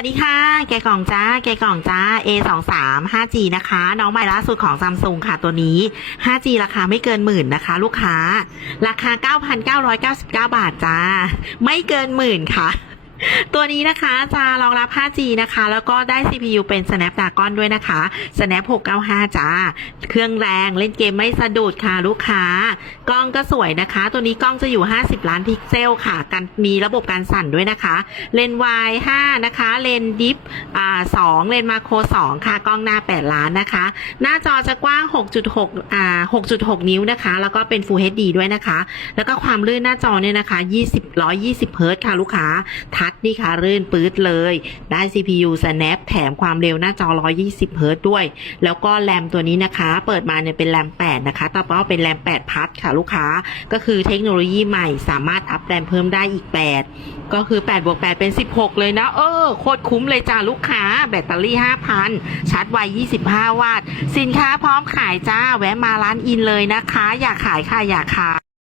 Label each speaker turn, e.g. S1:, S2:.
S1: วัสดีค่ะ แกกล่องจ้า แกกล่องจ้า A 2 3 5G นะคะ น้องใหม่ล่าสุดของซัมซุงค่ะตัวนี้ 5G ราคาไม่เกินหมื่นนะคะ ลูกค้า ราคา 9,999 บาทจ้า ไม่เกินหมื่นค่ะ ตัวนี้นะคะจะรองรับ 5G นะคะ แล้วก็ได้ CPU เป็น Snapdragon ด้วยนะคะ Snap 695 จ้า เครื่องแรง เล่นเกมไม่สะดุดค่ะลูกค้า กล้องก็สวยนะคะ ตัวนี้กล้องจะอยู่ 50 ล้านพิกเซลค่ะกันมีระบบการสั่นด้วยนะคะ เลนส์วาย5นะคะ เลนส์ดิฟอ่า2เลนส์มาโคร2ค่ะ กล้องหน้า 8 ล้านนะคะ หน้าจอจะกว้าง 6.6อ่า6.6 นิ้วนะคะ แล้วก็เป็น Full HD ด้วยนะคะ แล้วก็ความลื่นหน้าจอเนี่ยนะคะ 20 120เฮิร์ตค่ะลูกค้าทัชนี่ค่ะลื่นปื๊ดเลย ได้ CPU Snap แถมความเร็วหน้าจอ 120เฮิรต์ด้วย แล้วก็แรมตัวนี้นะคะ เปิดมาเนี่ยเป็นแรม 8 นะคะต่อไปเป็นแรม 8 พัทค่ะลูกค้า ก็คือเทคโนโลยีใหม่สามารถอัพแรมเพิ่มได้อีก 8 ก็คือ 8 บวก 8 เป็น 16 เลยนะ เออ โคตรคุ้มเลยจ้าลูกค้า แบตเตอรี่ 5,000 ชาร์จไว 25 วัตต์ สินค้าพร้อมขายจ้า แวะมาร้านอินเลยนะคะ อยากขายค่ะ อยากขาย